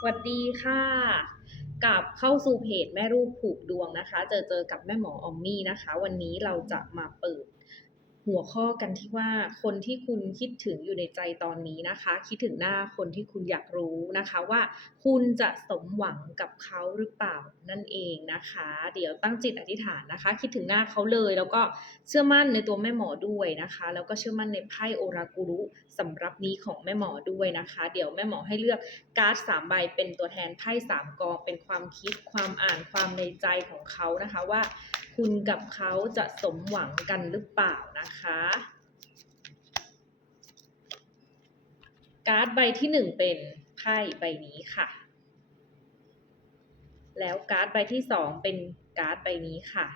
สวัสดีค่ะกลับเข้าสู่เพจแม่รูปผูกดวงนะคะ เจอเจอกับแม่หมอออมมี่นะคะ วันนี้เราจะมาเปิด หัวข้อกันที่ว่าคนที่คุณคิดถึงอยู่ในใจตอนนี้นะคะ คิดถึงหน้าคนที่คุณอยากรู้นะคะว่าคุณจะสมหวังกับเขาหรือเปล่านั่นเองนะคะ เดี๋ยวตั้งจิตอธิษฐานนะคะ คิดถึงหน้าเขาเลย แล้วก็เชื่อมั่นในตัวแม่หมอด้วยนะคะ แล้วก็เชื่อมั่นในไพ่โอรากุรุสำรับนี้ของแม่หมอด้วยนะคะ เดี๋ยวแม่หมอให้เลือกการ์ดสามใบเป็นตัวแทนไพ่สามกองเป็นความคิดความอ่านความในใจของเขานะคะว่า คุณกับเขาจะสมหวังกันหรือเปล่านะคะ การ์ดใบที่หนึ่งเป็นไพ่ใบนี้ค่ะ แล้วการ์ดใบที่สองเป็นการ์ดใบนี้ค่ะ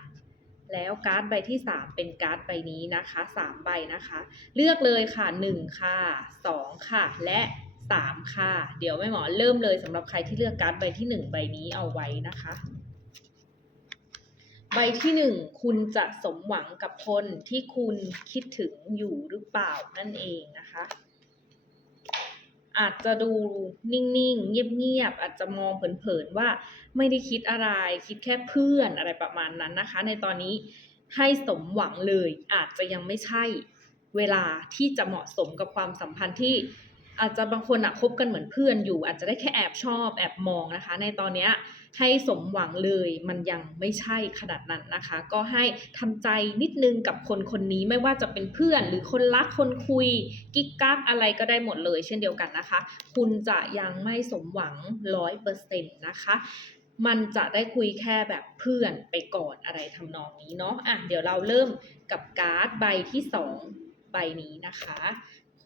แล้วการ์ดใบที่สามเป็นการ์ดใบนี้นะคะสามใบนะคะ เลือกเลยค่ะหนึ่งค่ะสองค่ะ และสามค่ะ เดี๋ยวแม่หมอเริ่มเลยสำหรับใครที่เลือกการ์ดใบที่หนึ่งใบนี้เอาไว้นะคะ ใบที่หนึ่งคุณจะสมหวังกับคนที่คุณคิดถึงอยู่หรือเปล่านั่นเองนะคะ อาจจะดูนิ่งๆ เงียบๆ อาจจะมองเผินๆ ว่าไม่ได้คิดอะไร คิดแค่เพื่อนอะไรประมาณนั้นนะคะ ในตอนนี้ให้สมหวังเลยอาจจะยังไม่ใช่เวลาที่จะเหมาะสมกับความสัมพันธ์ที่ อาจจะบางคนอะคบกันเหมือนเพื่อนอยู่ อาจจะได้แค่แอบชอบแอบมองนะคะ ในตอนเนี้ยให้สมหวังเลยมันยังไม่ใช่ขนาดนั้นนะคะ ก็ให้ทำใจนิดนึงกับคนคนนี้ไม่ว่าจะเป็นเพื่อน หรือคนรักคนคุย กิ๊กกักอะไรก็ได้หมดเลย เช่นเดียวกันนะคะ คุณจะยังไม่สมหวังร้อยเปอร์เซ็นต์นะคะมันจะได้คุยแค่แบบเพื่อนไปก่อนอะไรทำนองนี้เนาะอะเดี๋ยวเราเริ่มกับการ์ดใบที่สองใบนี้นะคะ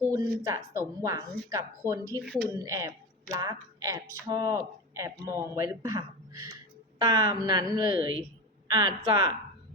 คุณจะสมหวังกับคนที่คุณแอบรัก แอบชอบ แอบมองไว้หรือเปล่า ตามนั้นเลย อาจจะ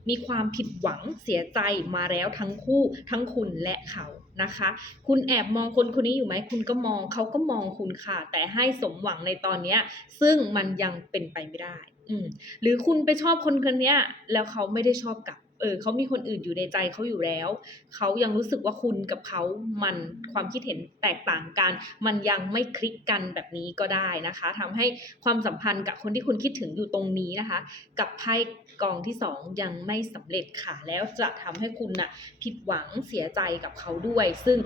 มีความผิดหวังเสียใจมาแล้วทั้งคู่ทั้งคุณและเขานะคะ คุณแอบมองคนคนนี้อยู่ไหมคุณก็มองเขาก็มองคุณค่ะ แต่ให้สมหวังในตอนเนี้ย ซึ่งมันยังเป็นไปไม่ได้ อืหรือคุณไปชอบคนคนนี้แล้วเขาไม่ได้ชอบกลับ เออเขามีคนอื่นอยู่ในใจเขาอยู่แล้ว เขายังรู้สึกว่าคุณกับเขามันความคิดเห็นแตกต่างกัน มันยังไม่คลิกกันแบบนี้ก็ได้นะคะทำให้ความสัมพันธ์กับคนที่คุณคิดถึงอยู่ตรงนี้นะคะ กับไพ่กองที่สองยังไม่สำเร็จค่ะ แล้วจะทำให้คุณน่ะผิดหวังเสียใจกับเขาด้วย ซึ่ง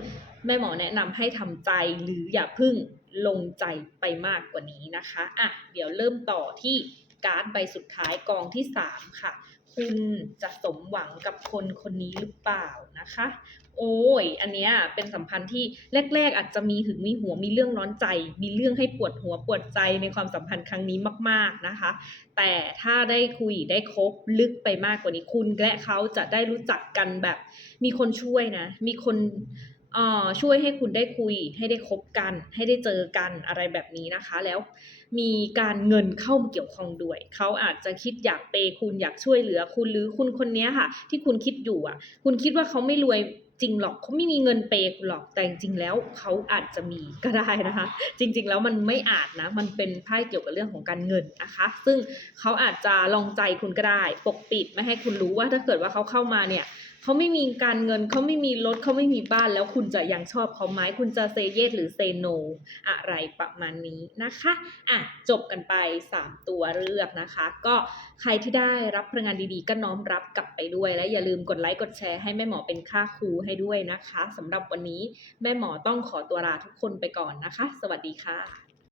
แม่หมอแนะนำให้ทำใจหรืออย่าพึ่งลงใจไปมากกว่านี้นะคะอะเดี๋ยวเริ่มต่อที่การ์ดใบสุดท้ายกองที่สามค่ะ คุณจะสมหวังกับคนคนนี้หรือเปล่านะคะ โอ้ย อันเนี้ยเป็นสัมพันธ์ที่แรก ๆ อาจจะมีหึงมีหัวมีเรื่องร้อนใจ มีเรื่องให้ปวดหัวปวดใจในความสัมพันธ์ครั้งนี้มาก ๆนะคะ แต่ถ้าได้คุยได้คบลึกไปมากกว่านี้คุณและเขาจะได้รู้จักกันแบบ มีคนช่วยนะ มีคน ช่วยให้คุณได้คุย ให้ได้คบกัน ให้ได้เจอกันอะไรแบบนี้นะคะ แล้วมีการเงินเข้ามาเกี่ยวข้องด้วย เขาอาจจะคิดอยากเปย์คุณอยากช่วยเหลือคุณหรือคุณคนนี้ค่ะ ที่คุณคิดอยู่อะ คุณคิดว่าเขาไม่รวยจริงหรอกเขาไม่มีเงินเปย์คุณหรอกแต่จริงๆแล้วเขาอาจจะมีก็ได้นะคะ จริง ๆ แล้วมันไม่อาจนะ มันเป็นไพ่เกี่ยวกับเรื่องของการเงินนะคะ ซึ่งเขาอาจจะลองใจคุณก็ได้ ปกปิดไม่ให้คุณรู้ว่าถ้าเกิดว่าเขาเข้ามาเนี่ย เขาไม่มีการเงินเขาไม่มีรถเขาไม่มีบ้านแล้วคุณจะยังชอบเขาไหมคุณจะเซเยสหรือเซโนอะไรประมาณนี้นะคะอะจบกันไป 3 ตัวเลือกนะคะ ก็ใครที่ได้รับพลังงานดีๆ ก็น้อมรับกลับไปด้วย และอย่าลืมกดไลค์กดแชร์ให้แม่หมอเป็นค่าครูให้ด้วยนะคะสำหรับวันนี้แม่หมอต้องขอตัวลาทุกคนไปก่อนนะคะ สวัสดีค่ะ